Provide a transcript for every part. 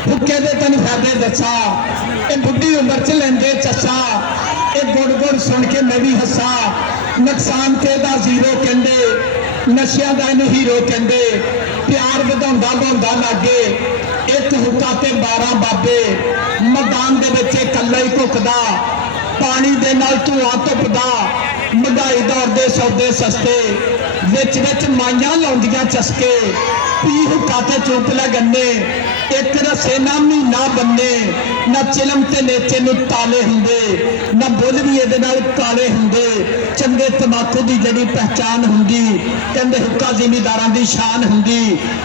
हुक्के दे तन फायदे दसा, ये बुढ़ी उम्र च लेंदे चसा, ये गुड़ गुड़ सुन के मैं भी हसा। नुकसान ते दा जीरो कहंदे, नशिया दा इनू हीरो कहंदे, प्यार वधाउंदा भाउंदा लागे, एक हुक्का ते 12 बाबे, मैदान दे विच इकल्ला ही भुकदा, पानी दे नाल धुआं धुपदा, महंगाई दौड़दे सौदे सस्ते, विच विच माइयां लाउंदियां चस्के, पी हुक्का ते चुप लगन्ने, एक रसे ना महीना बन्ने, ना चिलम ते नेचे नूं ताले हुंदे, ना बुल भी इहदे नाल काले हुंदे, चंगे तमाकू दी जड़ी पहचान हुंदी, कहंदे हुक्का जिमीदारां दी शान हुंदी।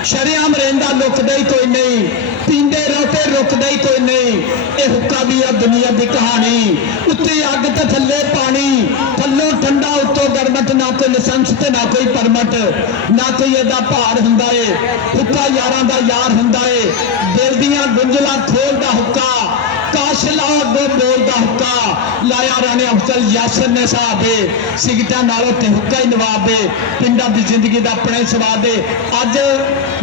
शरेआम रहिंदा लुकदा ही कोई नहीं, पींदे रोटे रुकदा ही कोई नहीं, ये हुक्का दी आ दुनिया दी कहानी। उत्ते अग ते थल्ले पानी, थल्लों ठंडा उत्तों गरमट, ना कोई लाइसेंस ते ना कोई परमट, ना कोई एदा भार हुंदा है। हुक्का यारां दा यार हुंदा है, दिल दियां गुंजलां खोलदा हुक्का, काशला अगों बोलदा हुक्का, लाया राणे अफजल यासर ने साहबे, सिगटा नालों ते हुक्का ही नवाबे, पिंडां दी जिंदगी दा अपने स्वाद है। अज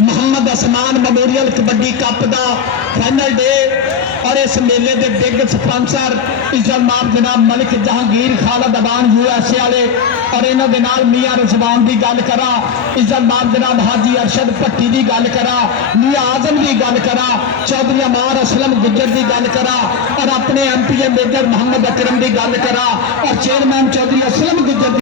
मोहम्मद असमान मेमोरियल कबड्डी कप दा फाइनल डे और इस मेले के बिग स्पॉन्सर इज्जतमाब जनाब मलिक जहांगीर खालद अबान USA वाले, और इन्हों के नाल मियाँ रजवान की गल करा, इज्जतमाब जनाब हाजी अरशद भट्टी की गल करा, मियाँ आजम की गल करा, चौधरी अमार असलम गुज्जर की गल करा, और अपने MPA मेजर मोहम्मद अकरम की गल करा, और चेयरमैन चौधरी असलम गुज्जर